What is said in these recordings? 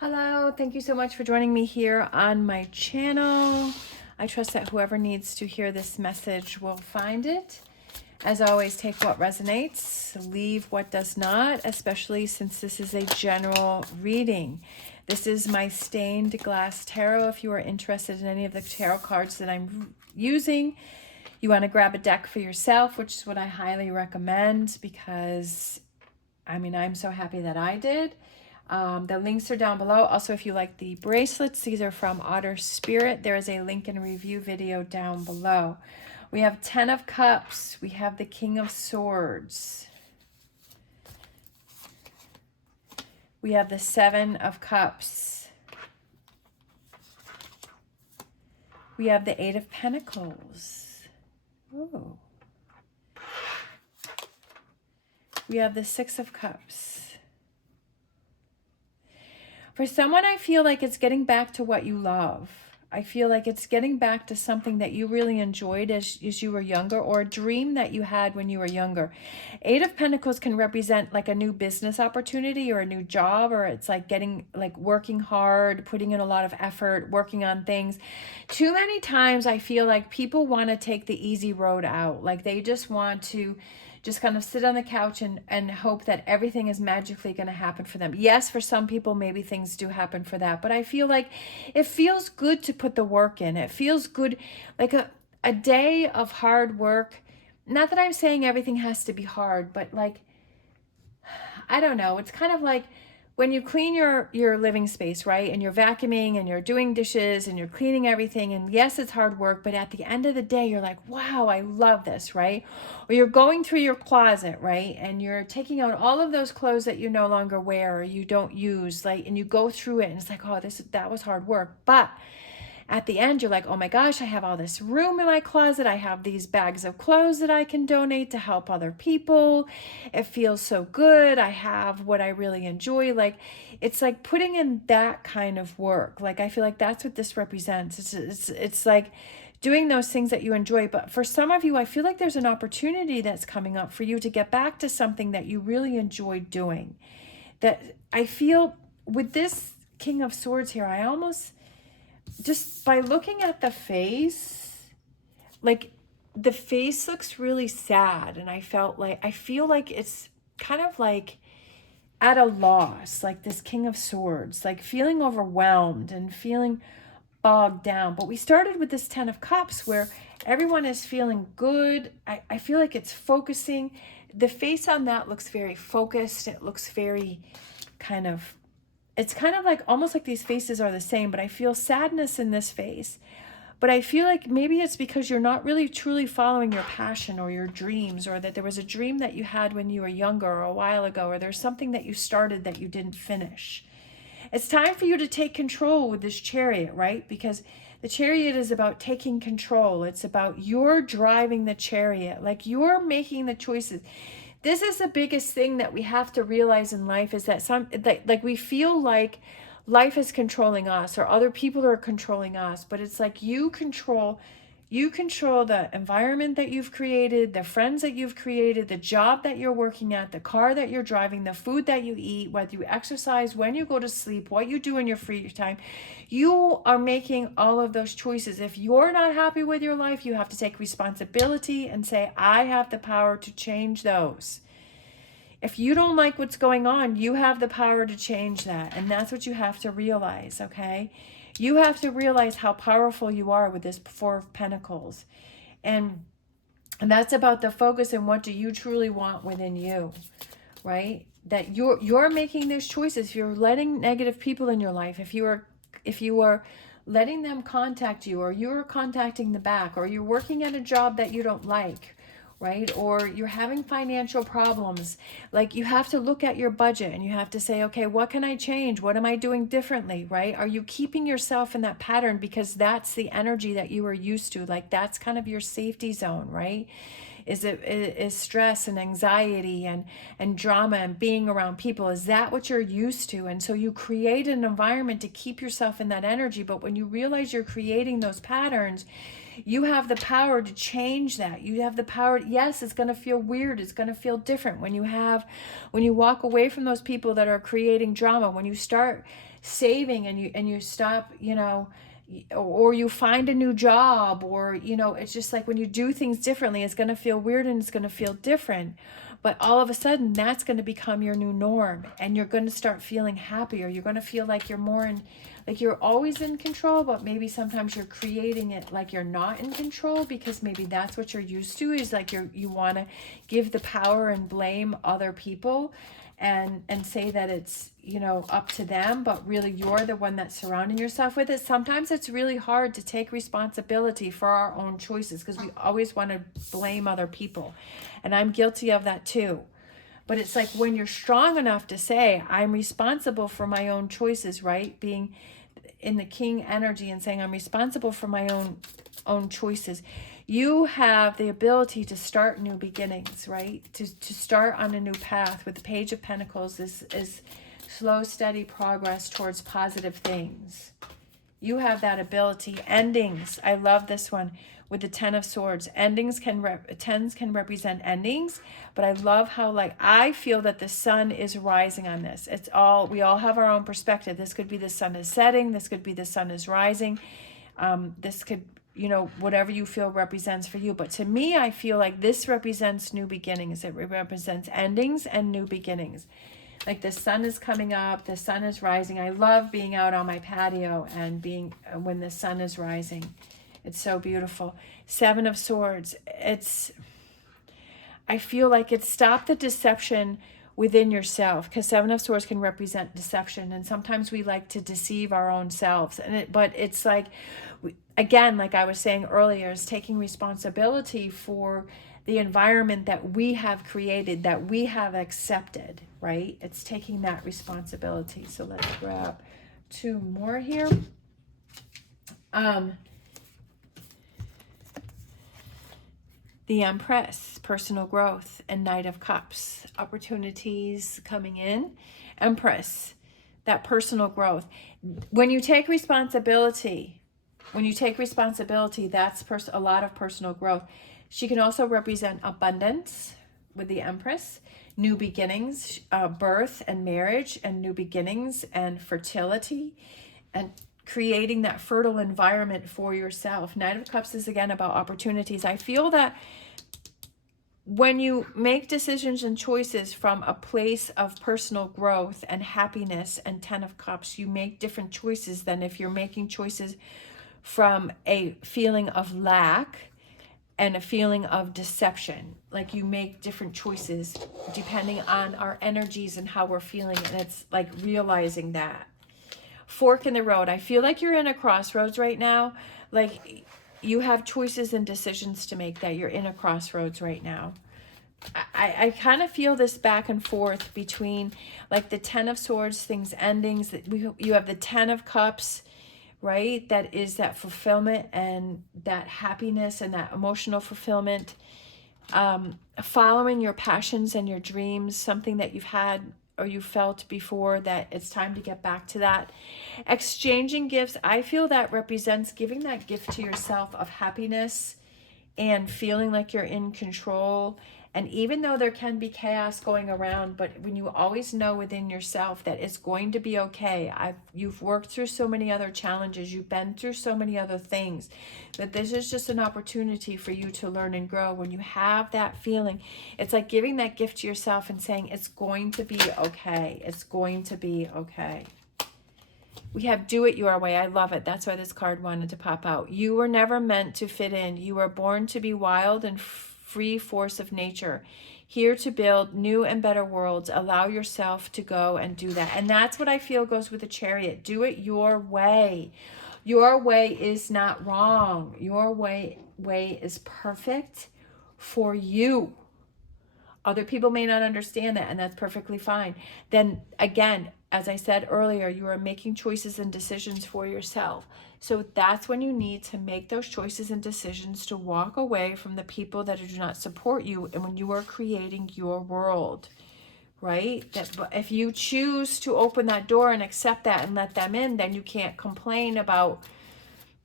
Hello, thank you so much for joining me here on my channel. I trust that whoever needs to hear this message will find it. As always, take what resonates, leave what does not, especially since this is a general reading. This is my stained glass tarot. If you are interested in any of the tarot cards that I'm using, you want to grab a deck for yourself, which is what I highly recommend because, I'm so happy that I did. The links are down below. Also, if you like the bracelets, these are from Otter Spirit. There is a link and review video down below. We have 10 of Cups. We have the King of Swords. We have the 7 of Cups. We have the 8 of Pentacles. Ooh. We have the 6 of Cups. For someone, I feel like it's getting back to what you love. I feel like it's getting back to something that you really enjoyed as you were younger, or a dream that you had when you were younger. 8 of Pentacles can represent like a new business opportunity or a new job, or it's like working hard, putting in a lot of effort, working on things. Too many times I feel like people want to take the easy road out. Like they just want to just kind of sit on the couch and hope that everything is magically going to happen for them. Yes, for some people, maybe things do happen for that. But I feel like it feels good to put the work in. It feels good, like a day of hard work. Not that I'm saying everything has to be hard, but like, I don't know. It's kind of like when you clean your living space, right? And you're vacuuming and you're doing dishes and you're cleaning everything. And yes, it's hard work, but at the end of the day, you're like, wow, I love this, right? Or you're going through your closet, right? And you're taking out all of those clothes that you no longer wear or you don't use, like, and you go through it and it's like, oh, that was hard work. But at the end, you're like, oh my gosh, I have all this room in my closet. I have these bags of clothes that I can donate to help other people. It feels so good. I have what I really enjoy. Like, it's like putting in that kind of work. Like, I feel like that's what this represents. It's like doing those things that you enjoy. But for some of you, I feel like there's an opportunity that's coming up for you to get back to something that you really enjoy doing. That I feel with this King of Swords here, I almost, just by looking at the face, like the face looks really sad, and I feel like it's kind of like at a loss, like this King of Swords, like feeling overwhelmed and feeling bogged down. But we started with this 10 of Cups where everyone is feeling good. I feel like it's focusing. The face on that looks very focused. It looks very kind of, it's kind of like almost like these faces are the same, but I feel sadness in this face. But I feel like maybe it's because you're not really truly following your passion or your dreams, or that there was a dream that you had when you were younger or a while ago, or there's something that you started that you didn't finish. It's time for you to take control with this Chariot, right? Because the Chariot is about taking control. It's about you're driving the Chariot, like you're making the choices. This is the biggest thing that we have to realize in life, is that like we feel like life is controlling us or other people are controlling us, but it's like you control the environment that you've created, the friends that you've created, the job that you're working at, the car that you're driving, the food that you eat, whether you exercise, when you go to sleep, what you do in your free time. You are making all of those choices. If you're not happy with your life, you have to take responsibility and say, I have the power to change those. If you don't like what's going on, you have the power to change that. And that's what you have to realize, okay? You have to realize how powerful you are with this 4 of Pentacles. And that's about the focus and what do you truly want within you, right? That you're making those choices. If you're letting negative people in your life, if you are letting them contact you, or you're contacting them back, or you're working at a job that you don't like, right? Or you're having financial problems, like you have to look at your budget and you have to say, okay, what can I change? What am I doing differently, right? Are you keeping yourself in that pattern because that's the energy that you are used to? Like that's kind of your safety zone, right? Is stress and anxiety and drama and being around people, is that what you're used to? And so you create an environment to keep yourself in that energy. But when you realize you're creating those patterns, you have the power to change that. You have the power. Yes, it's going to feel weird. It's going to feel different when you walk away from those people that are creating drama, when you start saving and you stop, or you find a new job, or, it's just like when you do things differently, it's going to feel weird and it's going to feel different. But all of a sudden, that's going to become your new norm, and you're going to start feeling happier. You're going to feel like you're more in, like you're always in control, but maybe sometimes you're creating it like you're not in control, because maybe that's what you're used to, is like you want to give the power and blame other people and say that it's, up to them, but really you're the one that's surrounding yourself with it. Sometimes it's really hard to take responsibility for our own choices, because we always want to blame other people. And I'm guilty of that too. But it's like when you're strong enough to say, I'm responsible for my own choices, right? Being in the king energy and saying, I'm responsible for my own choices. You have the ability to start new beginnings, right? To start on a new path. With the Page of Pentacles, this is slow, steady progress towards positive things. You have that ability. Endings. I love this one with the Ten of Swords. Tens can represent endings, but I love how, like, I feel that the sun is rising on this. We all have our own perspective. This could be the sun is setting. This could be the sun is rising. This could, whatever you feel represents for you. But to me, I feel like this represents new beginnings. It represents endings and new beginnings. Like the sun is coming up, the sun is rising. I love being out on my patio and being when the sun is rising. It's so beautiful. Seven of Swords. I feel like it's stop the deception within yourself, because Seven of Swords can represent deception, and sometimes we like to deceive our own selves. But it's like, again, like I was saying earlier, is taking responsibility for the environment that we have created, that we have accepted, right? It's taking that responsibility. So let's grab two more here. The Empress, personal growth, and Knight of Cups, opportunities coming in. Empress, that personal growth. When you take responsibility, that's a lot of personal growth. She can also represent abundance with the Empress, new beginnings, birth and marriage, and new beginnings and fertility, and creating that fertile environment for yourself. Knight of Cups is again about opportunities. I feel that when you make decisions and choices from a place of personal growth and happiness and Ten of Cups, you make different choices than if you're making choices from a feeling of lack and a feeling of deception. Like you make different choices depending on our energies and how we're feeling. And it's like realizing that. Fork in the road. I feel like you're in a crossroads right now. Like you have choices and decisions to make, that you're in a crossroads right now. I kind of feel this back and forth between like the Ten of Swords, things endings. You have the Ten of Cups, right? That is that fulfillment and that happiness and that emotional fulfillment. Following your passions and your dreams, something that you've had or you felt before, that it's time to get back to that. Exchanging gifts. I feel that represents giving that gift to yourself of happiness and feeling like you're in control. And even though there can be chaos going around, but when you always know within yourself that it's going to be okay. You've worked through so many other challenges. You've been through so many other things, that this is just an opportunity for you to learn and grow. When you have that feeling, it's like giving that gift to yourself and saying, it's going to be okay. It's going to be okay. We have do it your way. I love it. That's why this card wanted to pop out. You were never meant to fit in. You were born to be wild and free force of nature, here to build new and better worlds. Allow yourself to go and do that. And that's what I feel goes with the Chariot. Do it your way. Your way is not wrong. Your way is perfect for you. Other people may not understand that, and that's perfectly fine. Then again, as I said earlier, you are making choices and decisions for yourself. So that's when you need to make those choices and decisions to walk away from the people that do not support you, and when you are creating your world, right? That if you choose to open that door and accept that and let them in, then you can't complain about.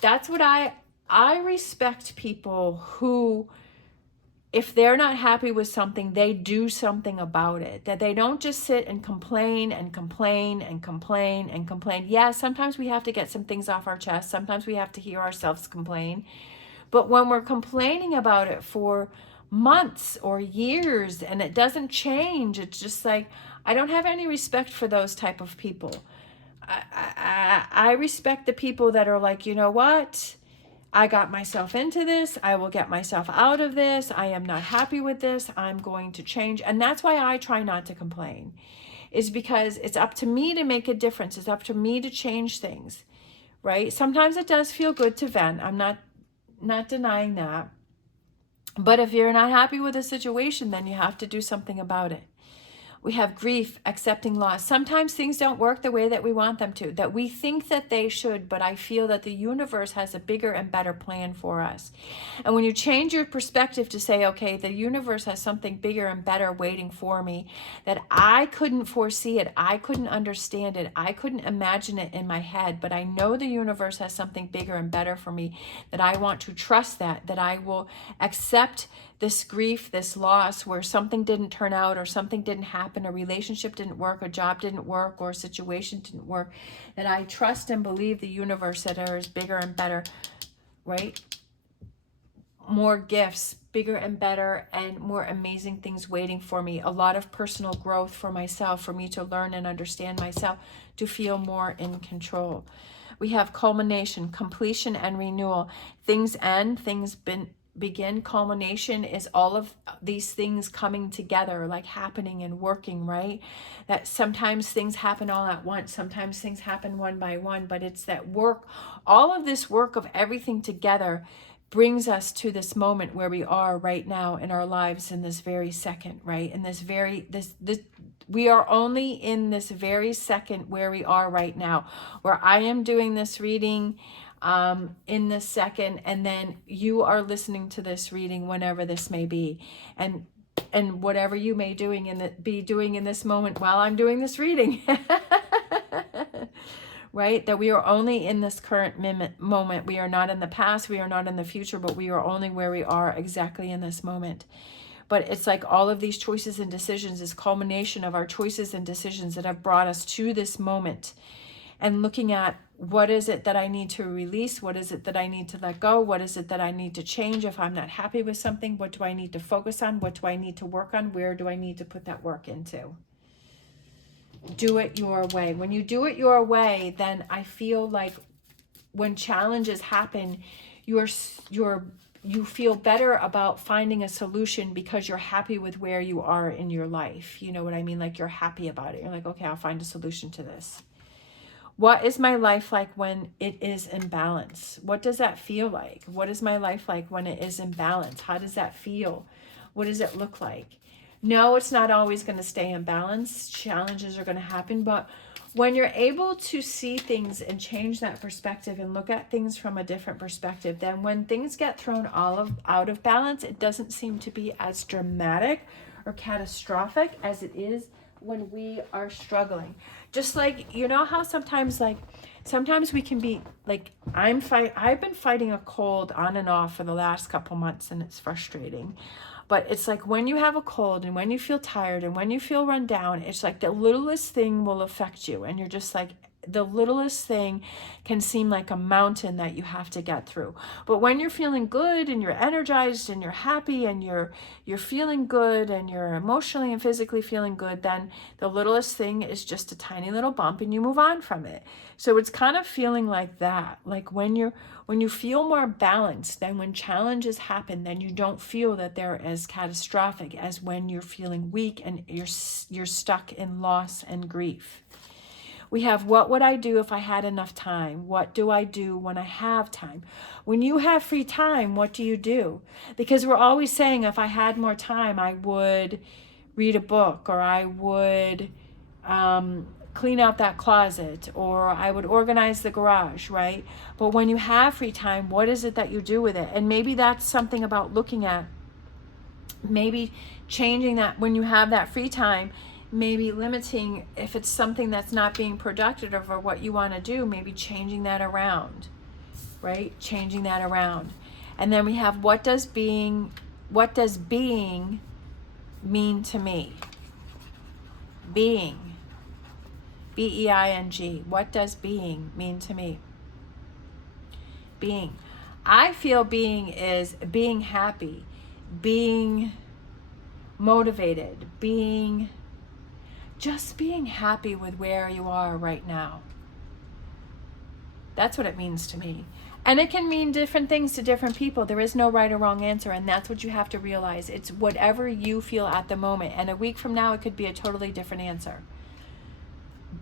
That's what I respect people who if they're not happy with something, they do something about it. That they don't just sit and complain and complain and complain and complain. Yeah, sometimes we have to get some things off our chest. Sometimes we have to hear ourselves complain. But when we're complaining about it for months or years and it doesn't change, it's just like, I don't have any respect for those type of people. I respect the people that are like, you know what? I got myself into this. I will get myself out of this. I am not happy with this. I'm going to change. And that's why I try not to complain, is because it's up to me to make a difference. It's up to me to change things, right? Sometimes it does feel good to vent. I'm not denying that. But if you're not happy with a situation, then you have to do something about it. We have grief, accepting loss. Sometimes things don't work the way that we want them to, that we think that they should, but I feel that the universe has a bigger and better plan for us. And when you change your perspective to say, okay, the universe has something bigger and better waiting for me, that I couldn't foresee it, I couldn't understand it, I couldn't imagine it in my head, but I know the universe has something bigger and better for me, that I want to trust that I will accept this grief, this loss, where something didn't turn out or something didn't happen, a relationship didn't work, a job didn't work, or a situation didn't work, that I trust and believe the universe that there is bigger and better, right? More gifts, bigger and better, and more amazing things waiting for me. A lot of personal growth for myself, for me to learn and understand myself, to feel more in control. We have culmination, completion, and renewal. Things end, things begin. Culmination is all of these things coming together, like happening and working, right? That sometimes things happen all at once, sometimes things happen one by one, but it's that work, all of this work of everything together brings us to this moment where we are right now in our lives, in this very second, right? In this we are only in this very second where we are right now, where I am doing this reading in this second, and then you are listening to this reading whenever this may be, and whatever you may be doing in this moment while I'm doing this reading. Right? That we are only in this current moment. We are not in the past, we are not in the future, but we are only where we are exactly in this moment. But it's like all of these choices and decisions is culmination of our choices and decisions that have brought us to this moment. And looking at, what is it that I need to release? What is it that I need to let go? What is it that I need to change if I'm not happy with something? What do I need to focus on? What do I need to work on? Where do I need to put that work into? Do it your way. When you do it your way, then I feel like when challenges happen, you feel better about finding a solution because you're happy with where you are in your life. You know what I mean? Like, you're happy about it. You're like, okay, I'll find a solution to this. What is my life like when it is in balance? What does that feel like? What is my life like when it is in balance? How does that feel? What does it look like? No, it's not always going to stay in balance. Challenges are going to happen. But when you're able to see things and change that perspective and look at things from a different perspective, then when things get thrown out of balance, it doesn't seem to be as dramatic or catastrophic as it is when we are struggling. Just like, you know how sometimes we can be like, I've been fighting a cold on and off for the last couple months, and it's frustrating. But it's like when you have a cold and when you feel tired and when you feel run down, it's like the littlest thing will affect you. And you're just like, the littlest thing can seem like a mountain that you have to get through. But when you're feeling good and you're energized and you're happy and you're feeling good and you're emotionally and physically feeling good, then the littlest thing is just a tiny little bump and you move on from it. So it's kind of feeling like that. Like when you feel more balanced, then when challenges happen, then you don't feel that they're as catastrophic as when you're feeling weak and you're stuck in loss and grief. We have, what would I do if I had enough time? What do I do when I have time? When you have free time, what do you do? Because we're always saying, if I had more time, I would read a book, or I would clean out that closet, or I would organize the garage, right? But when you have free time, what is it that you do with it? And maybe that's something about looking at, maybe changing that when you have that free time, maybe limiting, if it's something that's not being productive or what you want to do, maybe changing that around, right? Changing that around. And then we have, what does being What does being mean to me? Being. B-E-I-N-G. What does being mean to me? Being. I feel being is being happy, being motivated, just being happy with where you are right now. That's what it means to me. And it can mean different things to different people. There is no right or wrong answer, and that's what you have to realize. It's whatever you feel at the moment. And a week from now, it could be a totally different answer.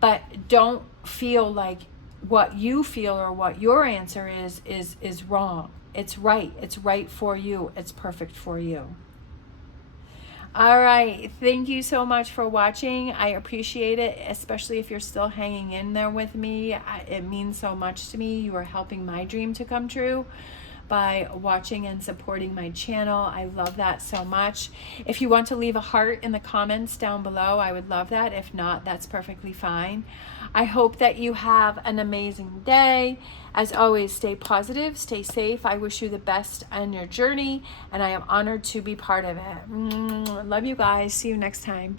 But don't feel like what you feel or what your answer is wrong. It's right. It's right for you. It's perfect for you. All right. Thank you so much for watching. I appreciate it, especially if you're still hanging in there with me. It means so much to me. You are helping my dream to come true by watching and supporting my channel. I love that so much. If you want to leave a heart in the comments down below, I would love that. If not, that's perfectly fine. I hope that you have an amazing day. As always, stay positive, stay safe. I wish you the best on your journey, and I am honored to be part of it. Love you guys. See you next time.